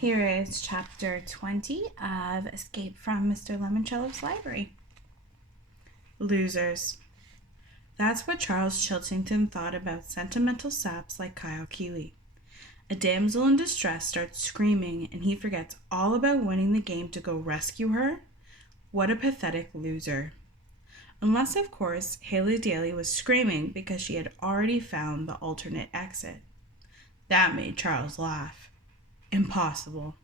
Here is chapter 20 of Escape from Mr. Lemonchello's Library. Losers. That's what Charles Chiltington thought about sentimental saps like Kyle Kiwi. A damsel in distress starts screaming and he forgets all about winning the game to go rescue her? What a pathetic loser. Unless, of course, Haley Daly was screaming because she had already found the alternate exit. That made Charles laugh. Impossible.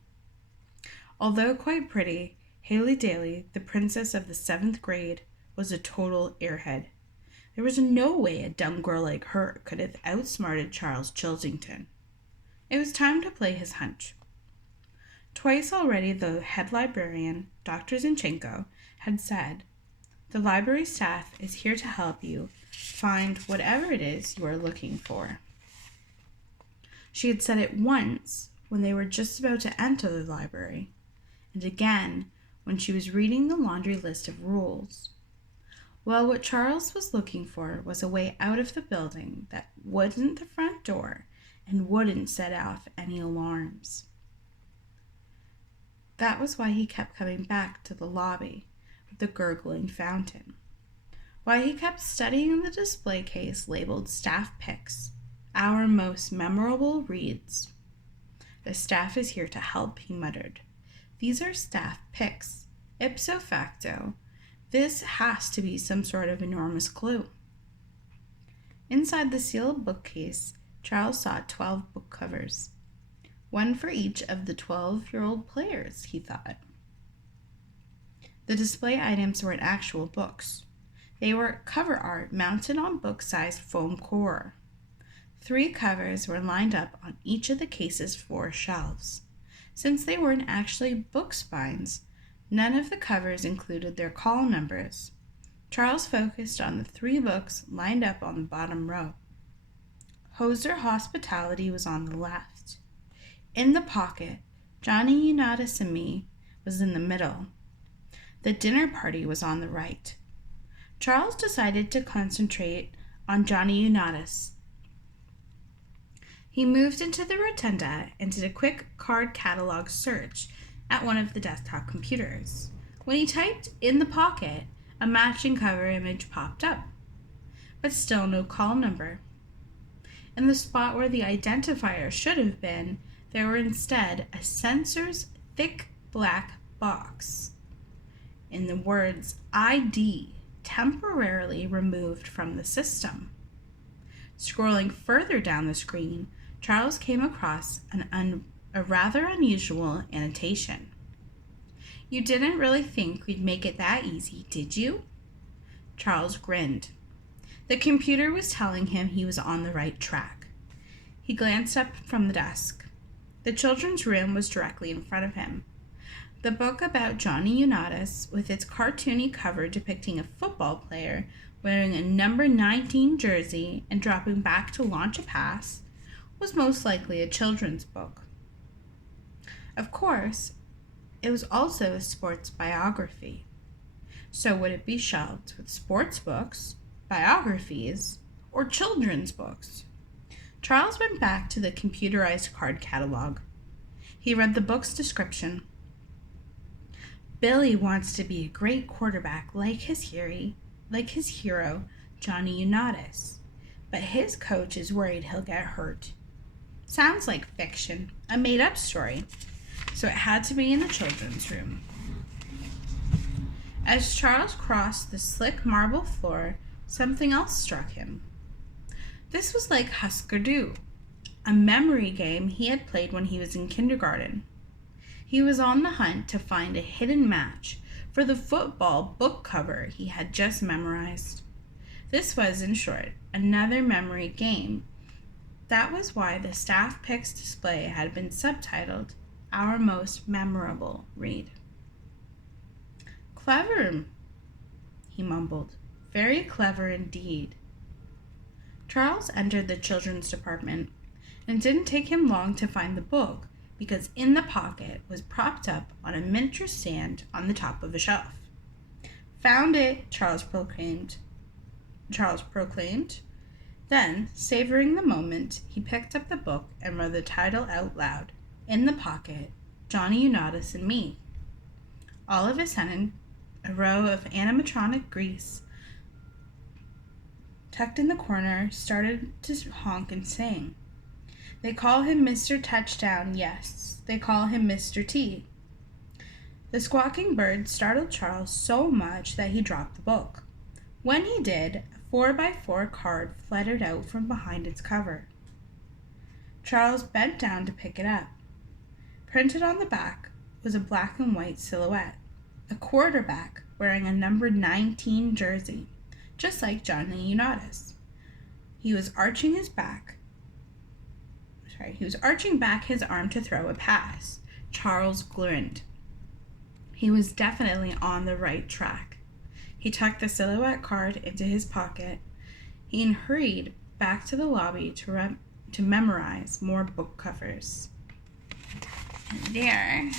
Although quite pretty, Haley Daly, the princess of the 7th grade, was a total airhead. There was no way a dumb girl like her could have outsmarted Charles Chiltington. It was time to play his hunch. Twice already the head librarian, Dr. Zinchenko, had said, "The library staff is here to help you find whatever it is you are looking for." She had said it once when they were just about to enter the library, and again when she was reading the laundry list of rules. Well, what Charles was looking for was a way out of the building that wasn't the front door and wouldn't set off any alarms. That was why he kept coming back to the lobby with the gurgling fountain, why he kept studying the display case labeled Staff Picks, our most memorable reads. "The staff is here to help," he muttered. "These are staff picks. Ipso facto, this has to be some sort of enormous clue." Inside the sealed bookcase, Charles saw 12 book covers. One for each of the 12-year-old players, he thought. The display items weren't actual books. They were cover art mounted on book-sized foam core. 3 covers were lined up on each of the case's 4 shelves. Since they weren't actually book spines, none of the covers included their call numbers. Charles focused on the 3 books lined up on the bottom row. Hoser Hospitality was on the left. In the pocket, Johnny Unitas and Me was in the middle. The dinner party was on the right. Charles decided to concentrate on Johnny Unitas. He moved into the rotunda and did a quick card catalog search at one of the desktop computers. When he typed "in the pocket," a matching cover image popped up, but still no call number. In the spot where the identifier should have been, there were instead a censor's thick black box. In the words "ID" temporarily removed from the system. Scrolling further down the screen, Charles came across a rather unusual annotation. "You didn't really think we'd make it that easy, did you?" Charles grinned. The computer was telling him he was on the right track. He glanced up from the desk. The children's room was directly in front of him. The book about Johnny Unitas, with its cartoony cover depicting a football player wearing a number 19 jersey and dropping back to launch a pass, was most likely a children's book. Of course, it was also a sports biography. So would it be shelved with sports books, biographies, or children's books? Charles went back to the computerized card catalog. He read the book's description. Billy wants to be a great quarterback like his hero, Johnny Unitas, but his coach is worried he'll get hurt. Sounds like fiction, a made-up story, so it had to be in the children's room. As Charles crossed the slick marble floor, something else struck him. This was like Husker Du, a memory game he had played when he was in kindergarten. He was on the hunt to find a hidden match for the football book cover he had just memorized. This was, in short, another memory game. That was why the Staff Picks display had been subtitled "Our Most Memorable Read." "Clever," he mumbled. "Very clever indeed." Charles entered the children's department, and it didn't take him long to find the book, because in the pocket was propped up on a miniature stand on the top of a shelf. "Found it," Charles proclaimed. Then, savoring the moment, he picked up the book and read the title out loud. "In the Pocket, Johnny Unitas and me. All of a sudden, a row of animatronic grease tucked in the corner started to honk and sing. They call him Mr. Touchdown, yes. They call him Mr. T. The squawking bird startled Charles so much that he dropped the book. When he did, a 4x4 card fluttered out from behind its cover. Charles bent down to pick it up. Printed on the back was a black and white silhouette, a quarterback wearing a numbered 19 jersey, just like Johnny Unitas. He was arching back his arm to throw a pass. Charles grinned. He was definitely on the right track. He tucked the silhouette card into his pocket and hurried back to the lobby to memorize more book covers. And there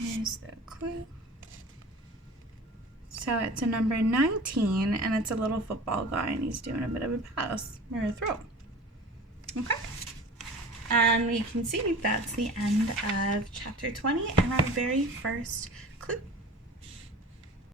is the clue. So it's a number 19, and it's a little football guy, and he's doing a bit of a pass or a throw. Okay. And we can see that's the end of chapter 20 and our very first clue.